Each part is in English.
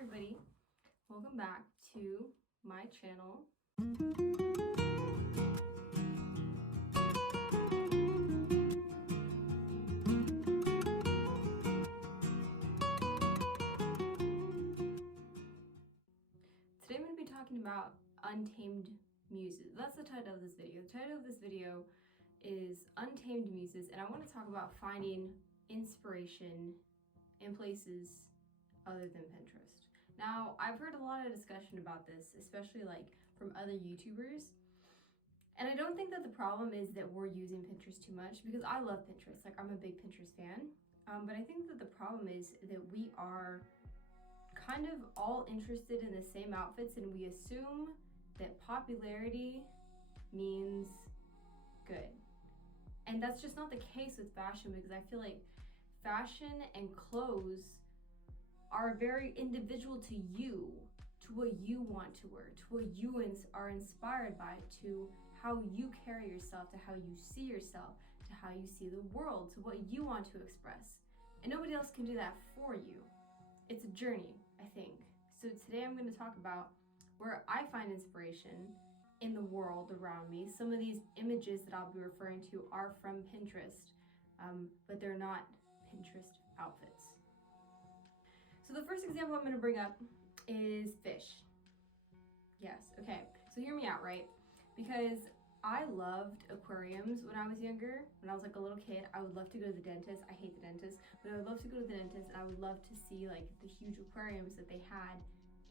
everybody, welcome back to my channel. Today I'm going to be talking about Untamed Muses. That's the title of this video. The title of this video is Untamed Muses, and I want to talk about finding inspiration in places other than Pinterest. Now, I've heard a lot of discussion about this, especially like from other YouTubers. And I don't think that the problem is that we're using Pinterest too much, because I love Pinterest. Like, I'm a big Pinterest fan. But I think that the problem is that we are kind of all interested in the same outfits, and we assume that popularity means good. And that's just not the case with fashion, because I feel like fashion and clothes are very individual to you, to what you want to wear, to what you are inspired by, to how you carry yourself, to how you see yourself, to how you see the world, to what you want to express. And nobody else can do that for you. It's a journey, I think. So today I'm going to talk about where I find inspiration in the world around me. Some of these images that I'll be referring to are from Pinterest, but they're not Pinterest outfits. So the first example I'm going to bring up is fish. Yes, okay. So hear me out, right? Because I loved aquariums when I was younger. When I was like a little kid, I would love to go to the dentist. I hate the dentist, but I would love to go to the dentist, and I would love to see like the huge aquariums that they had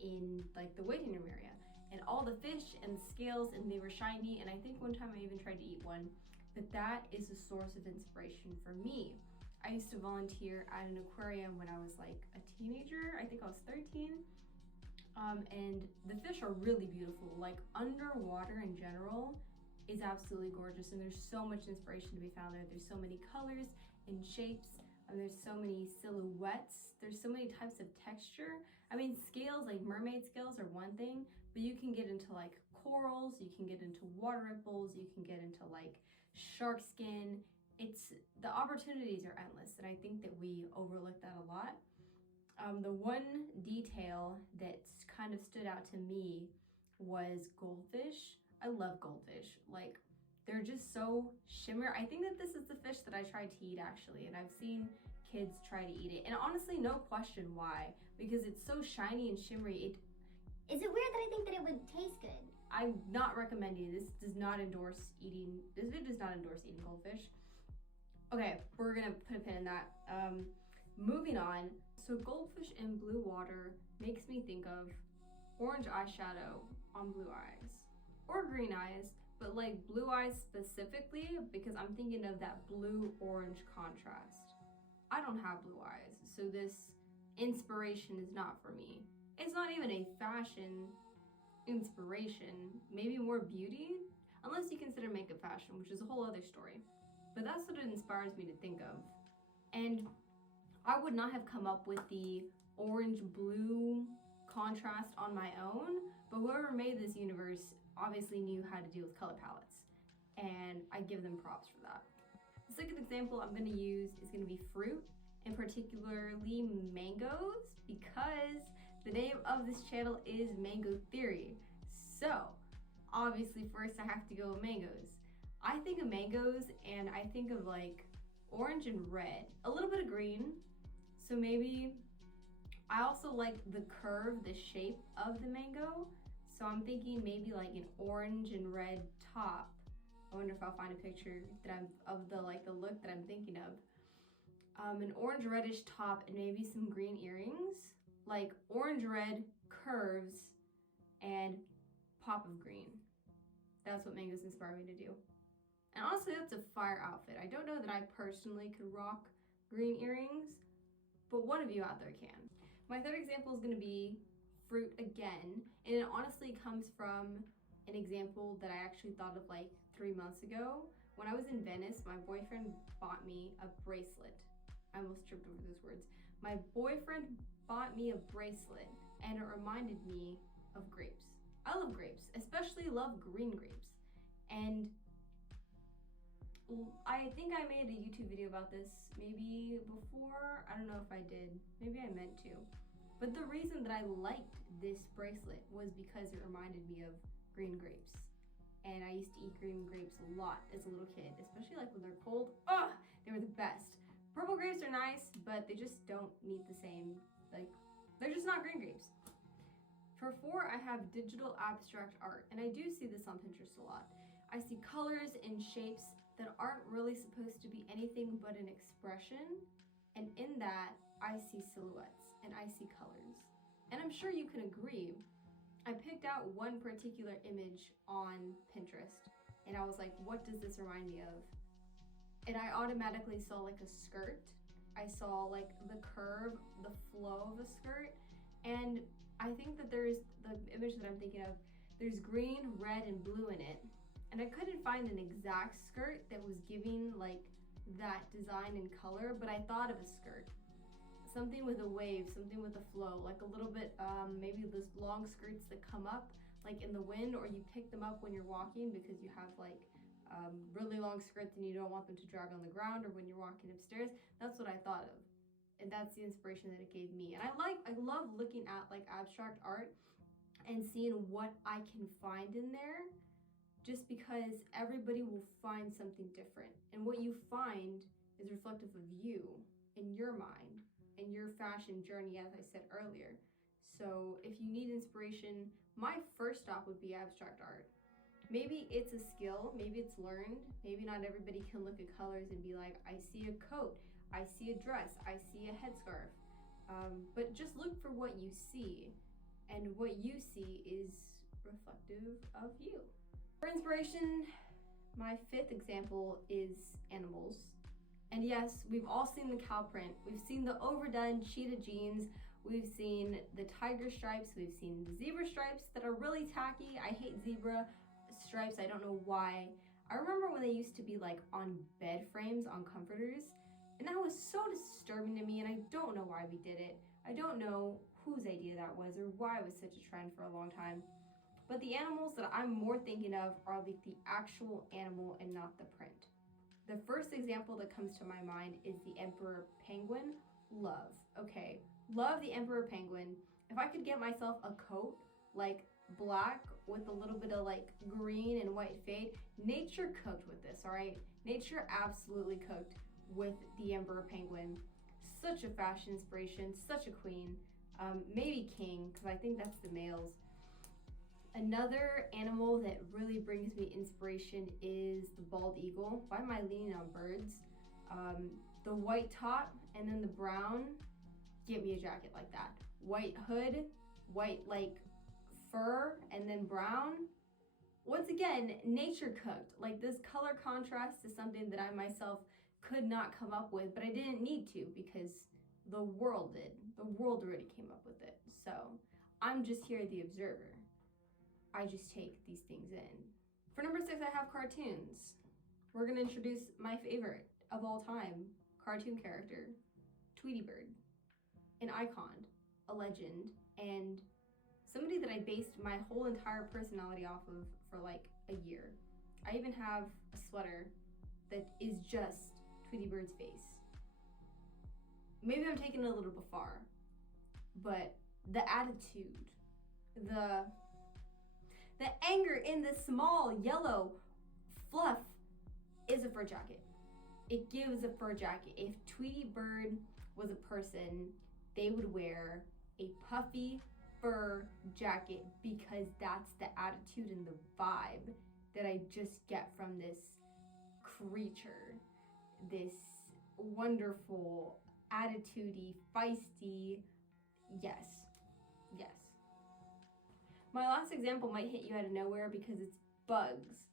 in like the waiting room area, and all the fish and the scales, and they were shiny. And I think one time I even tried to eat one. But that is a source of inspiration for me. I used to volunteer at an aquarium when I was like a teenager. I think I was 13. And the fish are really beautiful. Like, underwater in general is absolutely gorgeous, and there's so much inspiration to be found there. There's so many colors and shapes, and there's so many silhouettes. There's so many types of texture. I mean, scales, like mermaid scales, are one thing, but you can get into like corals, you can get into water ripples, you can get into like shark skin. The opportunities are endless, and I think that we overlook that a lot. The one detail that kind of stood out to me was goldfish. I love goldfish. Like, they're just so shimmer. I think that this is the fish that I tried to eat, actually, and I've seen kids try to eat it. And honestly, no question why, because it's so shiny and shimmery. Is it weird that I think that it would taste good? I'm not recommending this. This video does not endorse eating goldfish. Okay, we're gonna put a pin in that. Moving on. So goldfish in blue water makes me think of orange eyeshadow on blue eyes, or green eyes, but like blue eyes specifically, because I'm thinking of that blue-orange contrast. I don't have blue eyes, so this inspiration is not for me. It's not even a fashion inspiration, maybe more beauty, unless you consider makeup fashion, which is a whole other story. But that's what it inspires me to think of. And I would not have come up with the orange-blue contrast on my own, but whoever made this universe obviously knew how to deal with color palettes, and I give them props for that. The second example I'm going to use is going to be fruit, and particularly mangoes, because the name of this channel is Mango Theory. So obviously first I have to go with mangoes. I think of mangoes and I think of like orange and red, a little bit of green. So maybe I also like the curve, the shape of the mango. So I'm thinking maybe like an orange and red top. I wonder if I'll find a picture of the look that I'm thinking of. An orange reddish top and maybe some green earrings, like orange red curves and pop of green. That's what mangoes inspire me to do. And honestly, that's a fire outfit. I don't know that I personally could rock green earrings, but one of you out there can. My third example is going to be fruit again, and it honestly comes from an example that I actually thought of like 3 months ago. When I was in Venice, my boyfriend bought me a bracelet. I almost tripped over those words. My boyfriend bought me a bracelet, and it reminded me of grapes. I love grapes, especially love green grapes. And I think I made a YouTube video about this maybe before. I don't know if I did. Maybe I meant to. But the reason that I liked this bracelet was because it reminded me of green grapes. And I used to eat green grapes a lot as a little kid, especially like when they're cold. Oh, they were the best. Purple grapes are nice, but they just don't meet the same, like, they're just not green grapes. For 4, I have digital abstract art, and I do see this on Pinterest a lot. I see colors and shapes that aren't really supposed to be anything but an expression, and in that, I see silhouettes and I see colors. And I'm sure you can agree. I picked out one particular image on Pinterest, and I was like, what does this remind me of? And I automatically saw like a skirt. I saw like the curve, the flow of a skirt, and I think that there's the image that I'm thinking of, there's green, red, and blue in it. And I couldn't find an exact skirt that was giving like that design and color, but I thought of a skirt. Something with a wave, something with a flow, like a little bit, maybe those long skirts that come up like in the wind, or you pick them up when you're walking because you have like really long skirts and you don't want them to drag on the ground, or when you're walking upstairs. That's what I thought of. And that's the inspiration that it gave me. And I love looking at like abstract art and seeing what I can find in there, just because everybody will find something different. And what you find is reflective of you in your mind and your fashion journey, as I said earlier. So if you need inspiration, my first stop would be abstract art. Maybe it's a skill, maybe it's learned, maybe not everybody can look at colors and be like, I see a coat, I see a dress, I see a headscarf. But just look for what you see, and what you see is reflective of you. For inspiration, my 5th example is animals. And yes, we've all seen the cow print. We've seen the overdone cheetah jeans. We've seen the tiger stripes. We've seen the zebra stripes that are really tacky. I hate zebra stripes. I don't know why. I remember when they used to be like on bed frames, on comforters, and that was so disturbing to me, and I don't know why we did it. I don't know whose idea that was or why it was such a trend for a long time. But the animals that I'm more thinking of are like the actual animal and not the print. The first example that comes to my mind is the emperor penguin. Love. Okay, love the emperor penguin. If I could get myself a coat like black with a little bit of like green and white fade, nature cooked with this, all right? Nature absolutely cooked with the emperor penguin. Such a fashion inspiration, such a queen. Maybe king, because I think that's the males. Another animal that really brings me inspiration is the bald eagle. Why am I leaning on birds? The white top and then the brown, get me a jacket like that. White hood, white like fur, and then brown. Once again, nature cooked. Like this color contrast is something that I myself could not come up with, but I didn't need to because the world did. The world already came up with it. So I'm just here the observer. I just take these things in. For number 6, I have cartoons. We're gonna introduce my favorite of all time cartoon character, Tweety Bird, an icon, a legend, and somebody that I based my whole entire personality off of for like a year. I even have a sweater that is just Tweety Bird's face. Maybe I'm taking it a little bit far, but the attitude, the anger in the small yellow fluff is a fur jacket. It gives a fur jacket. If Tweety Bird was a person, they would wear a puffy fur jacket because that's the attitude and the vibe that I just get from this creature. This wonderful, attitudey, feisty, yes. My last example might hit you out of nowhere because it's bugs.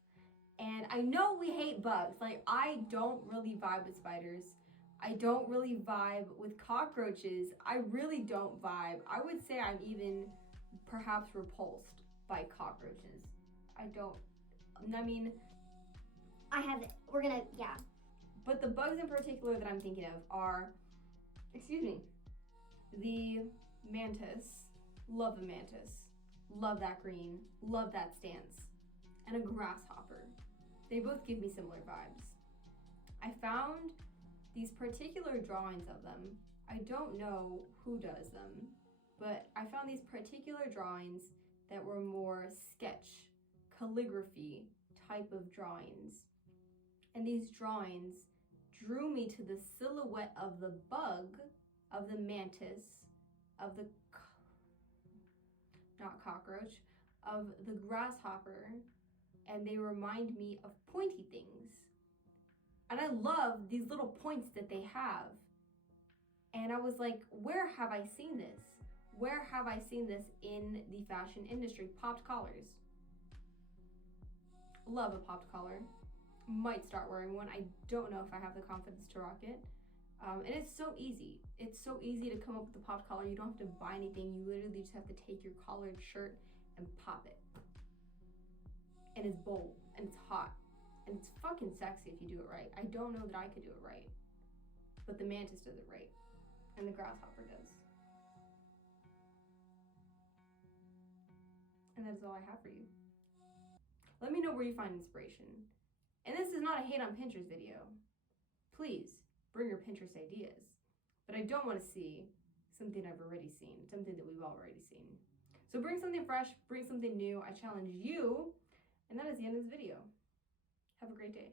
And I know we hate bugs. Like, I don't really vibe with spiders. I don't really vibe with cockroaches. I really don't vibe. I would say I'm even perhaps repulsed by cockroaches. I mean, I have it. We're gonna, yeah. But the bugs in particular that I'm thinking of are, the mantis. Love the mantis. Love that green. Love that stance. And a grasshopper. They both give me similar vibes. I found these particular drawings of them. I don't know who does them. but I found these particular drawings that were more sketch, calligraphy type of drawings. And these drawings drew me to the silhouette of the bug, of the mantis, of the, not cockroach, of the grasshopper, and they remind me of pointy things. And I love these little points that they have. And I was like, where have I seen this? Where have I seen this in the fashion industry? Popped collars. Love a popped collar. Might start wearing one. I don't know if I have the confidence to rock it. And it's so easy. It's so easy to come up with a popped collar. You don't have to buy anything. You literally just have to take your collared shirt and pop it. And it's bold and it's hot and it's fucking sexy if you do it right. I don't know that I could do it right, but the mantis does it right, and the grasshopper does. And that is all I have for you. Let me know where you find inspiration. And this is not a hate on Pinterest video. Please bring your Pinterest ideas, but I don't want to see something I've already seen, something that we've already seen. So bring something fresh, bring something new. I challenge you. And that is the end of this video. Have a great day.